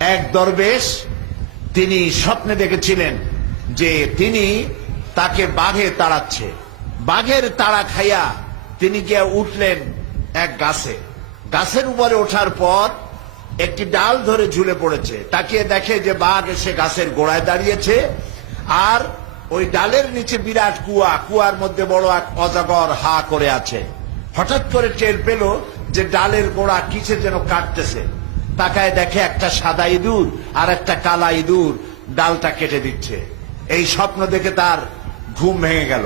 এক দরবেশ তিনি স্বপ্নে দেখেছিলেন যে তিনি তাকে বাঘে তাড়াচ্ছে। বাঘের তাড়া খাইয়া তিনি গিয়ে উঠলেন এক গাছে। গাছের উপরে ওঠার পর একটি ডাল ধরে ঝুলে পড়েছে। তাকিয়ে দেখে যে বাঘ এসে গাছের গোড়ায় দাঁড়িয়েছে, আর ওই ডালের নিচে বিরাট কুয়া, কুয়ার মধ্যে বড় এক অজগর হা করে আছে। হঠাৎ করে টের পেল যে ডালের গোড়া কিসে যেন কাটতেছে। তাকায় দেখে একটা সাদা ইঁদুর আর একটা কালা ইঁদুর ডালটা কেটে দিচ্ছে। এই স্বপ্ন দেখে তার ঘুম ভেঙে গেল।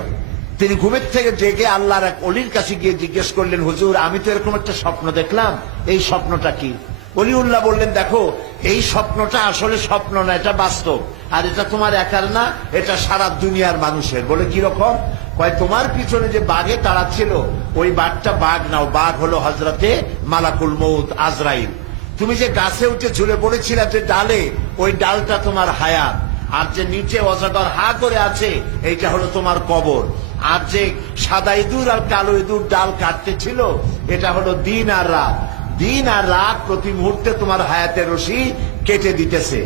তিনি ঘুমের থেকে জেগে আল্লাহর এক অলির কাছে গিয়ে জিজ্ঞেস করলেন, হুজুর আমি তো এরকম একটা স্বপ্ন দেখলাম, এই স্বপ্নটা কি? অলিউল্লাহ বললেন, দেখো এই স্বপ্নটা আসলে স্বপ্ন না, এটা বাস্তব। আর এটা তোমার একার না, এটা সারা দুনিয়ার মানুষের। বলে কিরকম? কয় তোমার পিছনে যে বাঘে তাড়াচ্ছিল ওই বাঘটা বাঘ নাও, বাঘ হলো হযরতে মালাকুল মউত আজরাইল। তুমি যে গাছে উঠে ঝুলে পড়েছিলে যে ডালে, ওই ডালটা তোমার হায়াত। আর যে নিচে অজগর হা করে আছে এইটা হলো তোমার কবর। আর যে সাদা ইঁদুর আর কালো ইঁদুর ডাল কাটতেছিল এটা হলো দিন আর রাত। দিন আর রাত প্রতি মুহূর্তে তোমার হায়াতের রশি কেটে দিতেছে।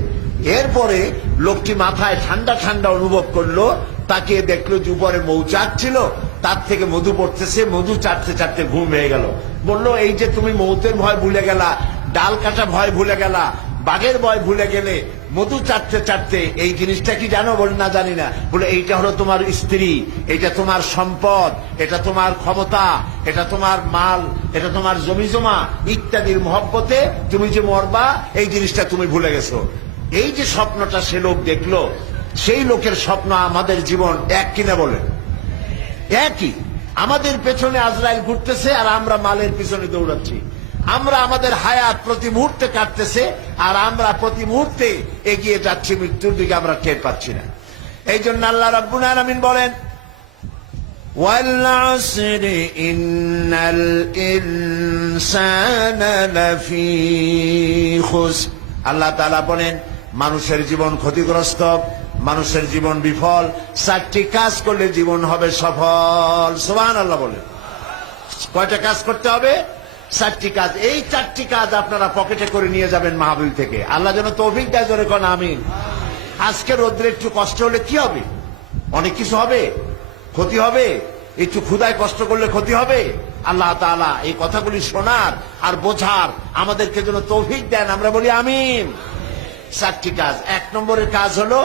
এরপরে লোকটি মাথায় ঠান্ডা ঠান্ডা অনুভব করলো, তাকিয়ে দেখলো যে উপরে মৌচাক ছিল, তার থেকে মধু পড়তেছে। মধু চাটতে চাটতে ঘুম হয়ে গেল। বললো, এই যে তুমি মৌতের ভয় ভুলে গেলা, ডাল কাটা ভয় ভুলে গেলা, বাঘের ভয় ভুলে গেলে, মধু চাটতে চাটতে এই জিনিসটা কি জানো? বলে না, জানি না। বলে এইটা হলো তোমার স্ত্রী, এটা তোমার সম্পদ, এটা তোমার ক্ষমতা, এটা তোমার মাল, এটা তোমার জমি জমা ইত্যাদির মহব্বতে তুমি যে মরবা এই জিনিসটা তুমি ভুলে গেছো। এই যে স্বপ্নটা সে লোক দেখলো, সেই লোকের স্বপ্ন আমাদের জীবন এক কিনা? বলে একই। আমাদের পেছনে আজরাইল ঘুরতেছে আর আমরা মালের পিছনে দৌড়াচ্ছি। আমরা আমাদের হায়াত প্রতি মুহূর্তে কাটতেছে আর আমরা প্রতি মুহূর্তে এগিয়ে যাচ্ছি মৃত্যুর দিকে, আমরা টের পাচ্ছি না। এই জন্য আল্লাহ রাব্বুল আলামিন বলেন, ওয়াল আসরি ইন্নাল ইনসানা লাফি খুসর। আল্লাহ তাআলা বলেন মানুষের জীবন ক্ষতিগ্রস্ত, মানুষের জীবন বিফল। 4টি কাজ করলে জীবন হবে সফল। সুবহানাল্লাহ বলেন। কয়টা কাজ করতে হবে? 4টি কাজ। এই 4টি কাজ আপনারা পকেটে করে নিয়ে যাবেন মাহফিল থেকে। আল্লাহ যেন তৌফিক দেয়, জোরে কোন আমিন। আজকে রোদ্রে একটু কষ্ট হলে কি হবে? অনেক কিছু হবে, ক্ষতি হবে। একটু ক্ষুধায় কষ্ট করলে ক্ষতি হবে। আল্লাহ তাআলা এই কথাগুলি শোনার আর বোঝার আমাদেরকে যেন তৌফিক দেন, আমরা বলি আমিন। 4টি কাজ। 1 নম্বরের কাজ হলো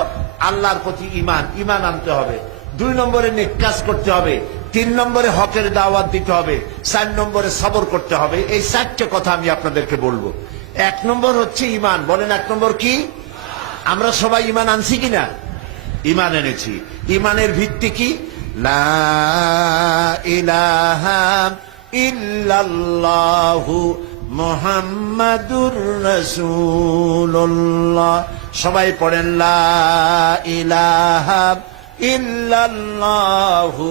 আল্লাহর প্রতি ঈমান, ঈমান আনতে হবে। 2 নম্বরে নেক কাজ করতে হবে। 3 নম্বরে হকের দাওয়াত দিতে হবে। 4 নম্বরে সবর করতে হবে। এই 4টে কথা আমি আপনাদেরকে বলবো। 1 নম্বর হচ্ছে ঈমান। বলেন 1 নম্বর কি? আমরা সবাই ঈমান আনছি কিনা? ঈমান এনেছি। ঈমানের ভিত্তি কি? লা ইলাহা ইল্লাল্লাহু মুহাম্মাদুর রাসূলুল্লাহ। সবাই পড়েন লা ইলাহা ইল্লাল্লাহু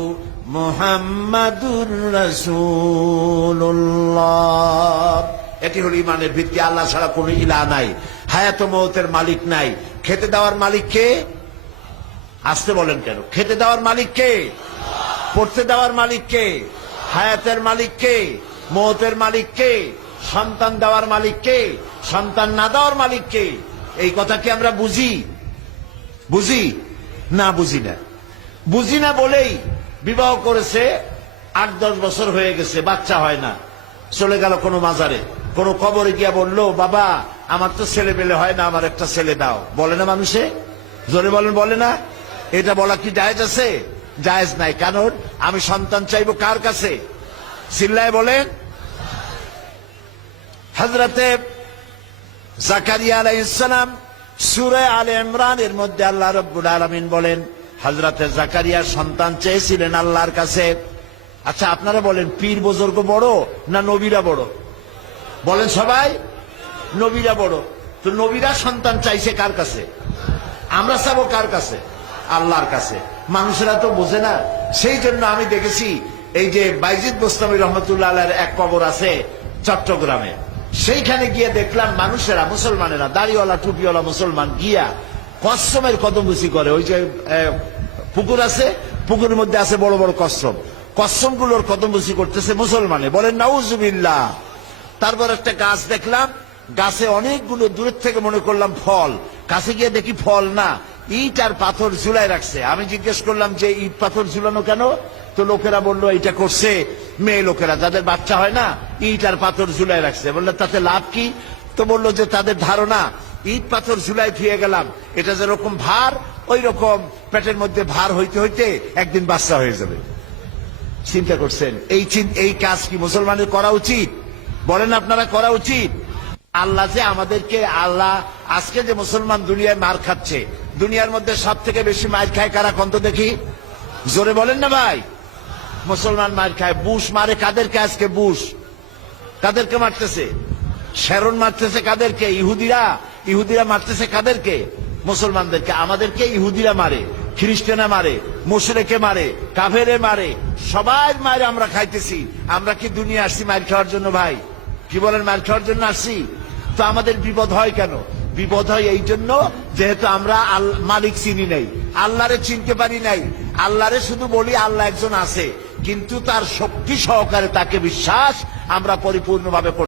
মুহাম্মাদুর রাসূলুল্লাহ। এটি হলো ঈমানের ভিত্তি। আল্লাহ ছাড়া কোনো ইলাহ নাই, হায়াত ও মওতের মালিক নাই। খেতে দেওয়ার মালিক কে? আসতে বলেন কেন? খেতে দেওয়ার মালিক কে? পড়তে দেওয়ার মালিক কে? হায়াতের মালিক কে? মওতের মালিক কে? সন্তান দেওয়ার মালিক কে? সন্তান না দেওয়ার মালিক কে? এই কথা কি আমরা বুঝি? বুঝি না? বুঝি না। বুঝি না বলেই বিবাহ করেছে, 8-10 বছর হয়ে গেছে, বাচ্চা হয় না। চলে গেল কোনো মাজারে, কোনো কবরে গিয়া বললো, বাবা আমার তো ছেলে পেলে হয় না, আমার একটা ছেলে দাও। বলে না মানুষে? জোরে বলেন, বলে না? এটা বলা কি জায়েজ আছে? জায়েজ নাই। কারণ আমি সন্তান চাইবো কার কাছে? চিল্লায় বলেন। হযরতে জাকারিয়া আলাইহিস সালাম সূরা আলে ইমরানের মধ্যে আল্লাহ রাব্বুল আলামিন বলেন, হযরতে জাকারিয়া সন্তান চেয়েছিলেন আল্লাহর কাছে। আচ্ছা আপনারা বলেন, পীর বুজুর্গ বড় না নবীরা বড়? বলেন সবাই। নবীরা বড়। তো নবীরা সন্তান চাইছে কার কাছে? আমরা চাবো কার কাছে? আল্লাহর কাছে। মানুষেরা তো বোঝে না। সেই জন্য আমি দেখেছি এই যে বাইজিদ বোস্তামী রহমতুল্লাহ আলাইহির এক কবর আছে চট্টগ্রামে, সেইখানে গিয়ে দেখলাম মানুষেরা, মুসলমানেরা, দাড়িওয়ালা টুপিওয়ালা মুসলমান গিয়া কসমের কদমবুসি করে। ওই যে পুকুর আছে, পুকুরের মধ্যে আছে বড় বড় কসম, কসমগুলোর কদমবুসি করতেছে মুসলমানে। বলেন নাউজুবিল্লাহ। তারপর একটা গাছ দেখলাম, গাছে অনেকগুলো দূরের থেকে মনে করলাম ফল, কাছে গিয়ে দেখি ফল না, ইট আর পাথর ঝুলাই রাখছে। আমি জিজ্ঞেস করলাম যে ইট পাথর ঝুলানো কেন? তো লোকেরা বললো এটা করছে মেয়ে লোকেরা, যাদের বাচ্চা হয় না, ইট আর পাথর ঝুলাই রাখছে। বললো তাতে লাভ কি? তো বললো যে তাদের ধারণা ইট পাথর ঝুলাই থুয়ে গেলাম, এটা যেরকম ভার ওই রকম পেটের মধ্যে ভার হইতে হইতে একদিন বাচ্চা হয়ে যাবে। চিন্তা করছেন এই কাজ কি মুসলমানের করা উচিত? বলেন আপনারা করা উচিত? আল্লাহ যে আমাদেরকে, আল্লাহ আজকে যে মুসলমান দুনিয়ায় মার খাচ্ছে, দুনিয়ার মধ্যে সব থেকে বেশি মার খায় কারা? কন্ত দেখি, জোরে বলেন না ভাই। মুসলমান মার খায়। বুশ মারে কাদেরকে আজকে? বুশ কাদেরকে মারতেছে? শ্যারন মারতেছে কাদেরকে? ইহুদিরা মারতেছে কাদেরকে? মুসলমানদেরকে। আমাদেরকে ইহুদিরা মারে, খ্রিস্টানা মারে, মুশরিকে মারে, কাফেরে মারে, সবাই মারে আমরা খাইতেছি। আমরা কি দুনিয়া আসছি মার খাওয়ার জন্য ভাই? কি বলেন, মার খাওয়ার জন্য আসছি? তো আমাদের বিপদ হয় কেন? বিপদ হয় এই জন্য যেহেতু আমরা মালিক চিনি নাই, আল্লাহরে চিনতে পারি নাই। আল্লাহরে শুধু বলি আল্লাহ একজন আছে, কিন্তু তার শক্তি সহকারে তাকে বিশ্বাস আমরা পরিপূর্ণভাবে